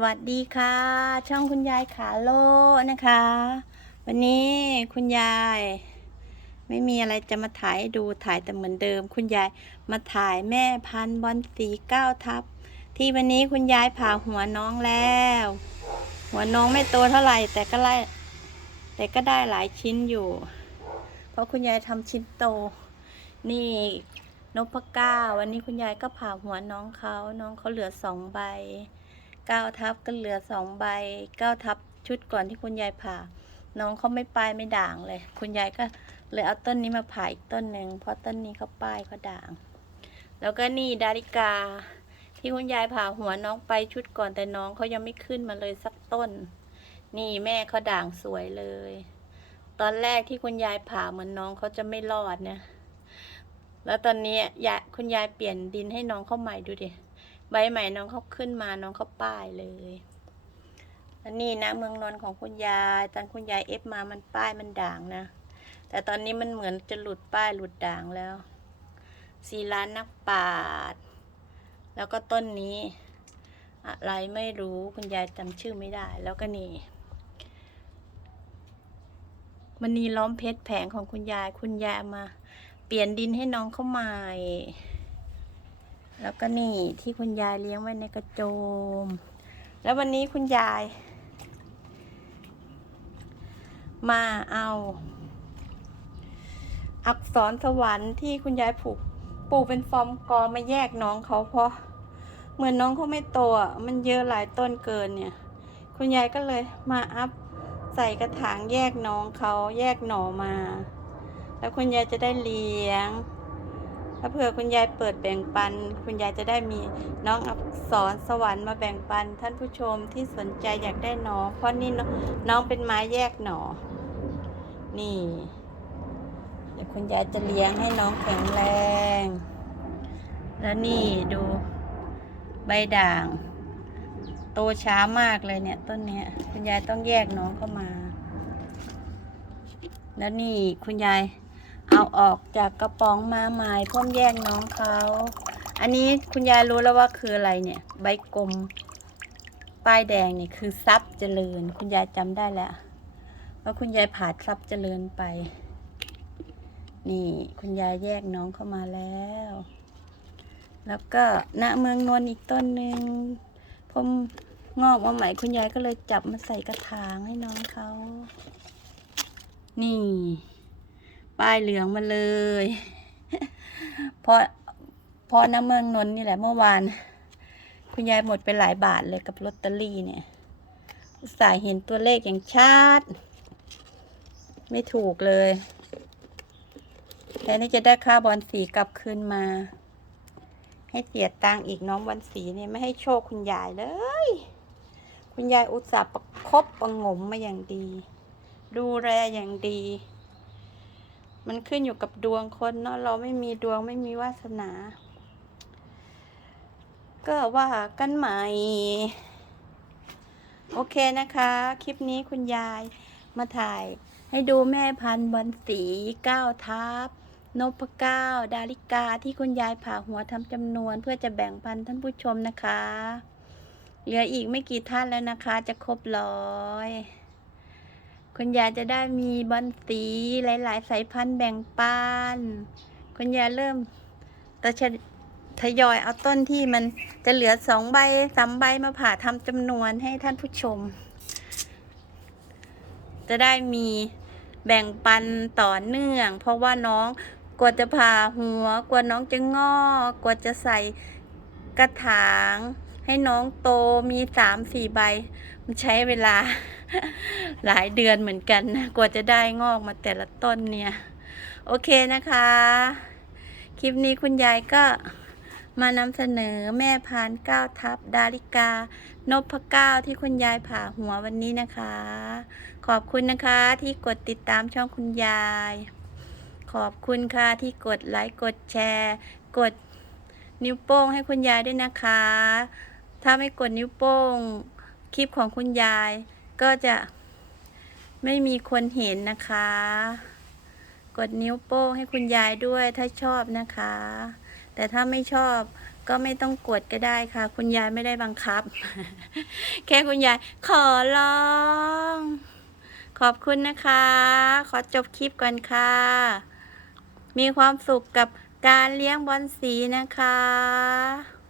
สวัสดีค่ะ ช่องคุณยายขาโลนะคะ วันนี้คุณยาย ไม่มีอะไรจะมาถ่ายดูถ่ายแต่เหมือนเดิม คุณยายมาถ่ายแม่พันบอลสีเก้าทับ ที่วันนี้คุณยายผ่าหัวน้องแล้ว หัวน้องไม่โตเท่าไหร่ แต่ก็ไล่แต่ก็ได้หลายชิ้นอยู่ เพราะคุณยายทำชิ้นโต นี่นพก้าวันนี้คุณยายก็ผ่าหัวน้องเขาน้องเขาเหลือสองใบ เก้าทับก็เหลือสองใบเก้าทับชุดก่อนที่คุณยายผ่า น้องเขาไม่ป้ายไม่ด่างเลย คุณยายก็เลยเอาต้นนี้มาผ่าอีกต้นหนึ่งเพราะต้นนี้เขาป้ายเขาด่าง แล้วก็นี่ดาริกา ที่คุณยายผ่าหัวน้องไปชุดก่อนแต่น้องเขายังไม่ขึ้นมาเลยสักต้น นี่แม่เขาด่างสวยเลย ตอนแรกที่คุณยายผ่าเหมือนน้องเขาจะไม่รอดเนี่ยแล้วตอนนี้ยายคุณยายเปลี่ยนดินให้น้องเขาใหม่ดูดิ ใบใหม่น้องเขาขึ้นมาน้องเขาป้ายเลยอันนี้นะเมืองนนท์ของคุณยายตอนคุณยายเอฟมามันป้ายมันด่างนะ แต่ตอนนี้มันเหมือนจะหลุดป้ายหลุดด่างแล้วสีล้านนักปาด แล้วก็ต้นนี้ อะไรไม่รู้คุณยายจำชื่อไม่ได้ แล้วก็นี่มันนีล้อมเพชรแผงของคุณยายคุณยายมา เปลี่ยนดินให้น้องเขาใหม่ แล้วก็นี่ที่คุณยายเลี้ยงไว้ในกระโจม แล้ววันนี้คุณยาย มาเอา อักษรสวรรค์ที่คุณยายผูกปลูกเป็นฟอร์มกอมาแยกน้องเขาเพราะเหมือนน้องเขาไม่โตอะมันเยอะหลายต้นเกินเนี่ย คุณยายก็เลยมาอัพใส่กระถางแยกน้องเขาแยกหน่อมา แล้วคุณยายจะได้เลี้ยง ถ้าเผื่อคุณยายเปิดแบ่งปัน คุณยายจะได้มีน้องอักษรสวรรค์มาแบ่งปัน ท่านผู้ชมที่สนใจอยากได้หนอ เพราะนี่น้องเป็นไม้แยกหนอ นี่เดี๋ยวคุณยายจะเลี้ยงให้น้องแข็งแรง แล้วนี่ดูใบด่าง โตช้ามากเลยเนี่ยต้นเนี้ย คุณยายต้องแยกน้องเข้ามา แล้วนี่คุณยาย เอาออกจากกระป๋องมาใหม่เพ่อมแยกน้องเขา อันนี้คุณยายรู้แล้วว่าคืออะไรเนี่ย ใบกลม ป้ายแดงเนี่ยคือทรัพย์เจริญ คุณยายจำได้แล้วว่าคุณยายผ่าทรัพย์เจริญไป นี่ คุณยายแยกน้องเข้ามาแล้ว แล้วก็ณเมืองนวลอีกต้นหนึ่งผมงอกมาใหม่คุณยายก็เลยจับมาใส่กระถางให้น้องเขา นี่ ป้ายเหลืองมาเลย เพราะเพราะน้ำเมืองนนท์นี่แหละเมื่อวาน คุณยายหมดไปหลายบาทเลยกับลอตเตอรี่เนี่ยอุตส่าห์เห็นตัวเลขอย่างชัดไม่ถูกเลยแทนที่จะได้ค่าบอลสีกลับคืนมา ให้เสียตังค์อีกน้องวันสีเนี่ยไม่ให้โชคคุณยายเลย คุณยายอุตส่าห์ประคบประงมมาอย่างดี ดูแลอย่างดี มันขึ้นอยู่กับดวงคนเนาะเราไม่มีดวงไม่มีวาสนา ก็ว่ากันใหม่ โอเคนะคะ คลิปนี้คุณยายมาถ่าย ให้ดูแม่พันธุ์บอลสีเก้าทับนพเก้าดาริกาที่คุณยายผ่าหัวทำจำนวน เพื่อจะแบ่งปันท่านผู้ชมนะคะ เหลืออีกไม่กี่ท่านแล้วนะคะ จะครบร้อย คุณยายจะได้มีบอลสีหลายๆ สายพันธุ์แบ่งปันคุณยายเริ่มตะชะทยอยเอาต้นที่มันจะเหลือสองใบสามใบมาผ่าทำจำนวนให้ท่านผู้ชม จะได้มีแบ่งปันต่อเนื่อง เพราะว่าน้องกว่าจะผ่าหัว กว่าน้องจะงอก กว่าจะใส่กระถาง ให้น้องโตมีสามสี่ใบ มันใช้เวลา หลายเดือนเหมือนกันนะ กว่าจะได้งอกมาแต่ละต้นเนี่ย โอเคนะคะ คลิปนี้คุณยายก็มานำเสนอแม่พานเก้าทับดาริกานพเก้าที่คุณยายผ่าหัววันนี้นะคะ ขอบคุณนะคะที่กดติดตามช่องคุณยาย ขอบคุณค่ะที่กดไลค์กดแชร์ กดนิ้วโป้งให้คุณยายด้วยนะคะ ถ้าไม่กดนิ้วโป้งคลิปของคุณยาย ก็จะไม่มีคนเห็นนะคะ กดนิ้วโป้งให้คุณยายด้วยถ้าชอบนะคะ แต่ถ้าไม่ชอบก็ไม่ต้องกดก็ได้ค่ะ คุณยายไม่ได้บังคับ แค่คุณยายขอร้อง ขอบคุณนะคะ ขอจบคลิปก่อนค่ะ มีความสุขกับการเลี้ยงบอลสีนะคะ